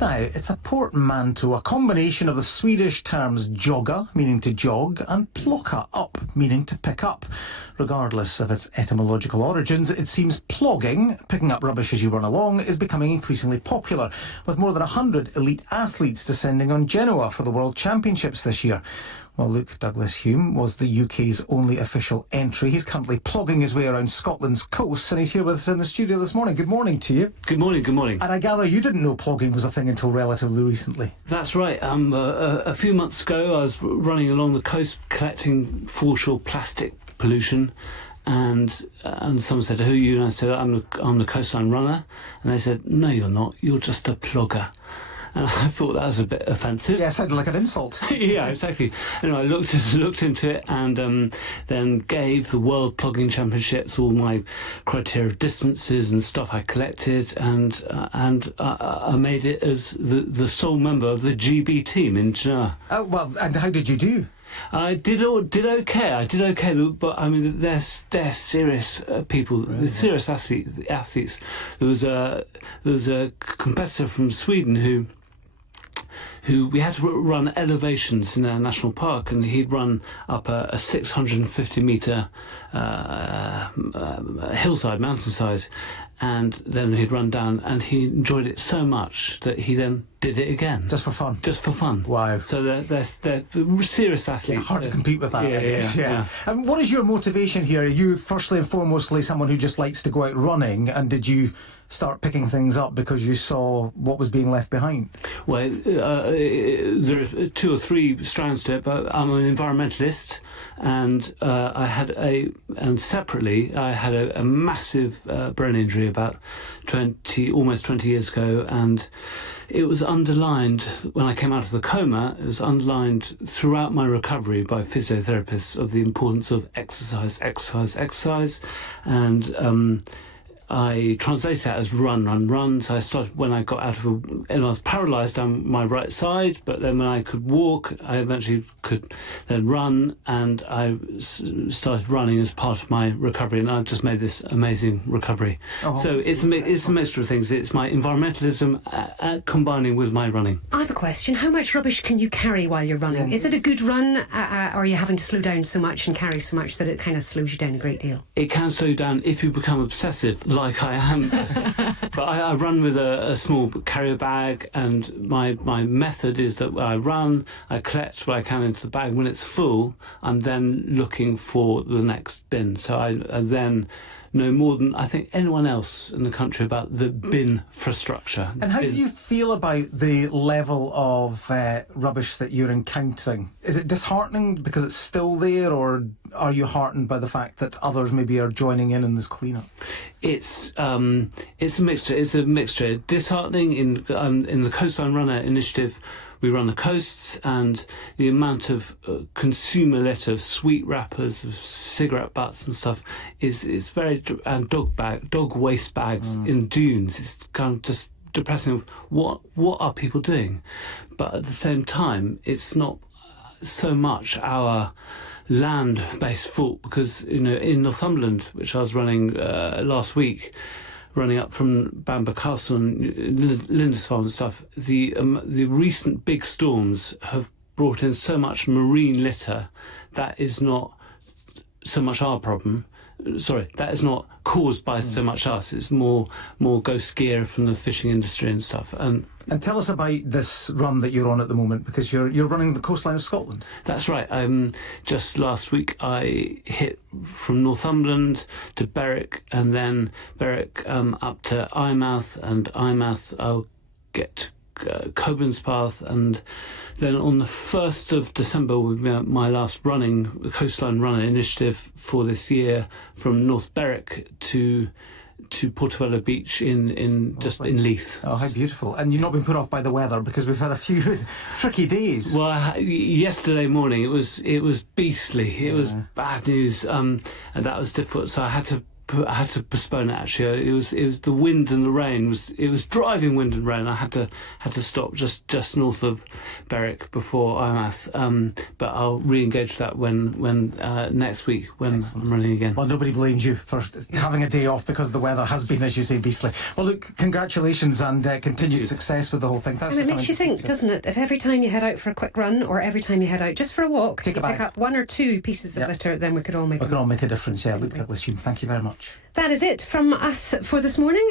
Now, it's a portmanteau, a combination of the Swedish terms jogga, meaning to jog, and plocka, up, meaning to pick up. Regardless of its etymological origins, it seems plogging, picking up rubbish as you run along, is becoming increasingly popular, with more than 100 elite athletes descending on Genoa for the World Championships this year. Well, Luke Douglas-Hume was the UK's only official entry. He's currently plogging his way around Scotland's coasts, and he's here with us in the studio this morning. Good morning to you. Good morning, good morning. And I gather you didn't know plogging was a thing until relatively recently. That's right. A few months ago, I was running along the coast collecting foreshore plastic pollution, and someone said, "Who are you?" And I said, I'm the Coastline runner. And they said, "No, you're not. You're just a plogger." And I thought that was a bit offensive. Yeah, it sounded like an insult. Yeah, exactly. And I looked into it, and then gave the World Plogging Championships all my criteria of distances and stuff I collected, and I made it as the sole member of the GB team in Genoa. Oh, well, and how did you do? I did okay, but I mean they're serious people, really? Serious athletes. There was a competitor from Sweden who we had to run elevations in our national park, and he'd run up a 650 metre hillside, mountainside, and then he'd run down, and he enjoyed it so much that he then did it again. Just for fun? Just for fun. Wow. So they're serious athletes. Yeah, hard to compete with that, I guess. Yeah. And what is your motivation here? Are you firstly and foremostly someone who just likes to go out running, and did you start picking things up because you saw what was being left behind? Well, there are two or three strands to it, but I'm an environmentalist, and separately I had a massive brain injury about almost 20 years ago, and it was underlined when I came out of the coma. It was underlined throughout my recovery by physiotherapists of the importance of exercise, and I translate that as run. So I started when I got and I was paralysed on my right side, but then when I could walk, I eventually could then run, and I started running as part of my recovery, and I've just made this amazing recovery. Oh, so it's a mixture of things. It's my environmentalism combining with my running. I have a question. How much rubbish can you carry while you're running? Yeah. Is it a good run, or are you having to slow down so much and carry so much that it kind of slows you down a great deal? It can slow you down if you become obsessive, like I am. But I run with a small carrier bag, and my method is that when I run, I collect what I can into the bag. When it's full, I'm then looking for the next bin. So I then know more than I think anyone else in the country about the bin infrastructure. And how do you feel about the level of rubbish that you're encountering? Is it disheartening because it's still there, or are you heartened by the fact that others maybe are joining in this cleanup? It's a mixture. It's a mixture. Disheartening in the Coastline Runner initiative. We run the coasts, and the amount of consumer litter, of sweet wrappers, of cigarette butts and stuff is very, and dog waste bags in dunes. It's kind of just depressing. What are people doing? But at the same time, it's not so much our land-based fault, because in Northumberland, which I was running last week, running up from Bamber Castle and Lindisfarne and stuff, the recent big storms have brought in so much marine litter that is not so much our problem. Sorry, that is not caused by so much us. It's more ghost gear from the fishing industry and stuff. And tell us about this run that you're on at the moment, because you're running the coastline of Scotland. That's right. Just last week I hit from Northumberland to Berwick, and then Berwick up to Eyemouth, and Eyemouth I'll get Coburn's Path, and then on the 1st of December will be my last Coastline Runner initiative for this year, from North Berwick to Portobello Beach in Leith. Oh, how beautiful. And you've not been put off by the weather, because we've had a few tricky days. Well, yesterday morning it was beastly. It was bad news, and that was difficult. So I had to I had to postpone it. Actually, it was the wind and the rain. It was driving wind and rain. I had to stop just north of Berwick before Eyemouth. But I'll re-engage that when next week when I'm running again. Well, nobody blames you for having a day off because the weather has been, as you say, beastly. Well, look, congratulations and continued success with the whole thing. Thanks And for it makes you coming. think, doesn't it? If every time you head out for a quick run or every time you head out just for a walk, Take a bag. pick up 1 or 2 pieces of litter, then we could all make We can all make a difference. Yeah, Luke Douglas-Hume, thank you very much. That is it from us for this morning.